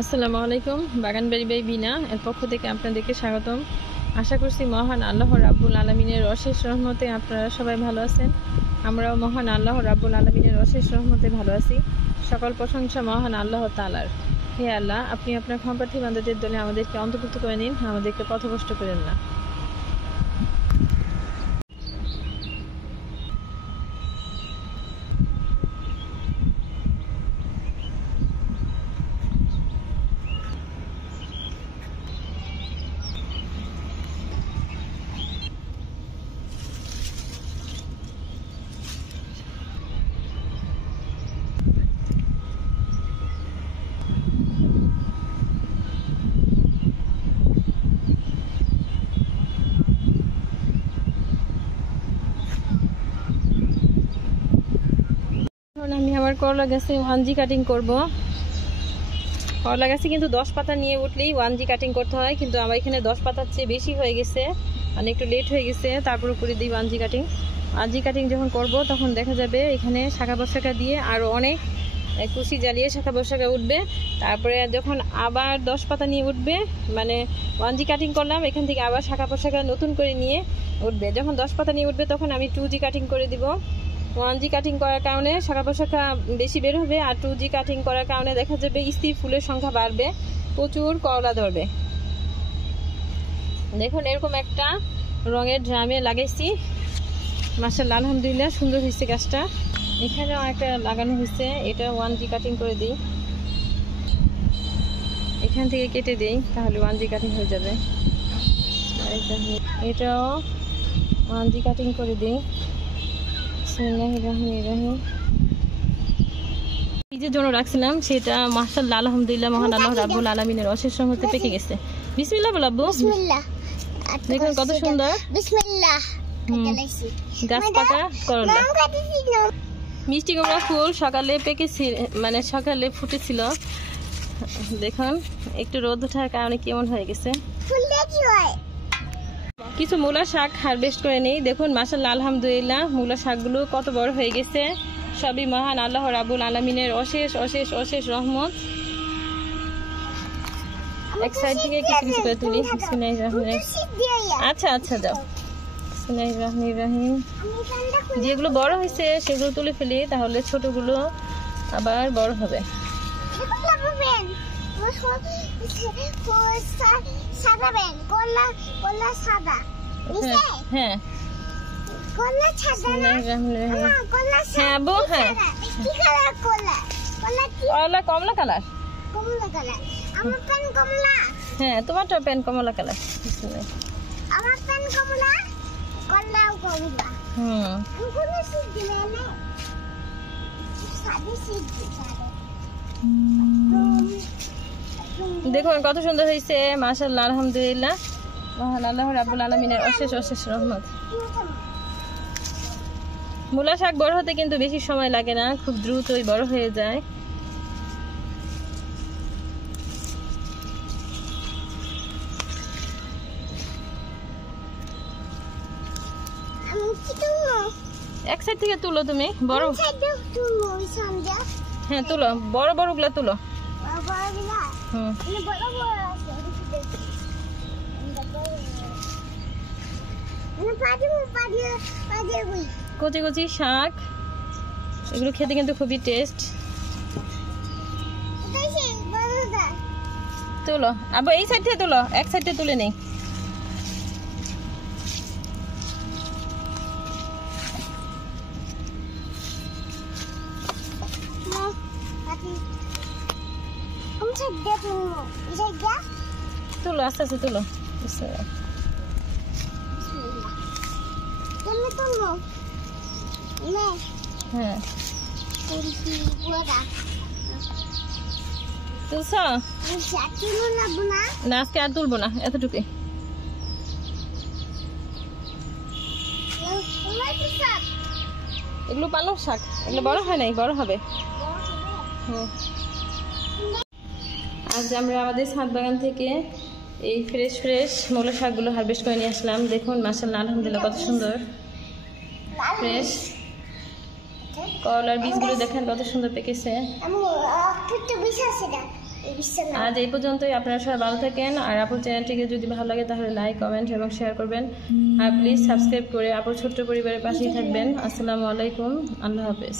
আসসালামু আলাইকুম। বাগানবাড়ি বাই বিনা এর পক্ষ থেকে আপনাদেরকে স্বাগতম। আশা করছি মহান আল্লাহ রাব্বুল আলামিনের অশেষ রহমতে আপনারা সবাই ভালো আছেন। আমরাও মহান আল্লাহ রাব্বুল আলামিনের অশেষ রহমতে ভালো আছি। সকল প্রশংসা মহান আল্লাহ তাআলার। হে আল্লাহ, আপনি আপনার ক্ষমাপ্রার্থী বান্দাদের দলে আমাদেরকে অন্তর্ভুক্ত করে নিন, আমাদেরকে পথভ্রষ্ট করেন না। আমি আমার করলা গাছে 1G কাটিং করব। করলা গাছে কিন্তু 10 পাতা নিয়ে উঠলেই 1G কাটিং করতে হয়, কিন্তু আমার এখানে 10 পাতার চেয়ে বেশি হয়ে গেছে, মানে একটু লেট হয়ে গেছে। তারপর করে দিই 1G কাটিং। 1G কাটিং যখন করব তখন দেখা যাবে এখানে শাখা প্রশাখা দিয়ে আরও অনেক কুশি জ্বালিয়ে শাখা প্রশাখা উঠবে। তারপরে যখন আবার 10 পাতা নিয়ে উঠবে, মানে 1G কাটিং করলাম, এখান থেকে আবার শাখা প্রশাখা নতুন করে নিয়ে উঠবে। যখন 10 পাতা নিয়ে উঠবে তখন আমি 2G কাটিং করে দিব। 1G কাটিং করার কারণে শাখা প্রশাখা বেশি বের হবে, আর 2G কাটিং করার কারণে দেখা যাবে স্থির ফুলের সংখ্যা বাড়বে, প্রচুর করলা ধরবে। দেখুন এরকম একটা রঙের ড্রামে লাগাইছি, মাশাআল্লাহ আলহামদুলিল্লাহ সুন্দর হয়েছে গাছটা। এখানেও একটা লাগানো হয়েছে, এটা 1G কাটিং করে দিই, এখান থেকে কেটে দিই, তাহলে 1G কাটিং হয়ে যাবে। এটাও 1G কাটিং করে দিই। বীজের জন্য রাখছিলাম, সেটা মাশাআল্লাহ আলহামদুলিল্লাহ মহান আল্লাহ রাব্বুল আলামিনের অশেষ রহমতে পেকে গেছে। বিসমিল্লাহ বল আব্বু। বিসমিল্লাহ। দেখুন কত সুন্দর। বিসমিল্লাহ। গাছ পাকা করলা, মিষ্টি কুমড়া ফুল সকালে পেকেছিল, মানে সকালে ফুটেছিল। দেখুন একটু রোদ ওঠার কারণে কেমন হয়ে গেছে। কিছু মূলা শাক হারভেস্ট করে নেই। দেখুন মাশাআল্লাহ আলহামদুলিল্লাহ মূলা শাকগুলো কত বড় হয়ে গেছে। সবই মহান আল্লাহ রাব্বুল আলামিনের অশেষ অশেষ অশেশ রহমত। এক সাইড থেকে কিছু করে তুলি। বিসমিল্লাহির রহমানির রহিম। আচ্ছা আচ্ছা যাও। বিসমিল্লাহির রহমানির রহিম। যেগুলো বড় হয়েছে সেগুলো তুলে ফেলি, তাহলে ছোটগুলো আবার বড় হবে। হ্যাঁ কমলা কালার। হ্যাঁ তোমারটা পেন কমলা কালার। দেখুন কত সুন্দর হয়েছে মাশাআল্লাহ আলহামদুলিল্লাহ মহান আল্লাহ রাব্বুল আলামিনের অশেষ অশেষ রহমত। মূলা শাক বড় হতে কিন্তু বেশি সময় লাগে না, খুব দ্রুতই বড় হয়ে যায়। এক সাইড থেকে তুলো তুমি, বড় হ্যাঁ তুলো, বড় বড় গুলা তুলো। কচি কচি শাক, এগুলো খেতে কিন্তু খুবই টেস্ট। তুলো আবার এই সাইড থেকে তুলো, এক সাইড থেকে তুলে নেই। তুলো আস্তে আস্তে তুলো। হ্যাঁ না আজকে আর তুলবো না, এতটুকুই। এগুলো পালং শাক, এগুলো বড় হয় নাই, বড় হবে। আজ আমরা আমাদের ছাদ বাগান থেকে এই ফ্রেশ ফ্রেশ মূলা শাকগুলো হারভেস্ট করে নিয়ে আসলাম। দেখুন মাশাআল্লাহ আলহামদুলিল্লাহ কত সুন্দর ফ্রেশ। করলার বীজগুলো দেখেন কত সুন্দর পেকেছে। আজ এই পর্যন্তই। আপনারা সবাই ভালো থাকেন, আর আপুর চ্যানেলটিকে যদি ভালো লাগে তাহলে লাইক, কমেন্ট এবং শেয়ার করবেন, আর প্লিজ সাবস্ক্রাইব করে আপুর ছোট্ট পরিবারের পাশেই থাকবেন। আসসালামু আলাইকুম, আল্লাহ হাফেজ।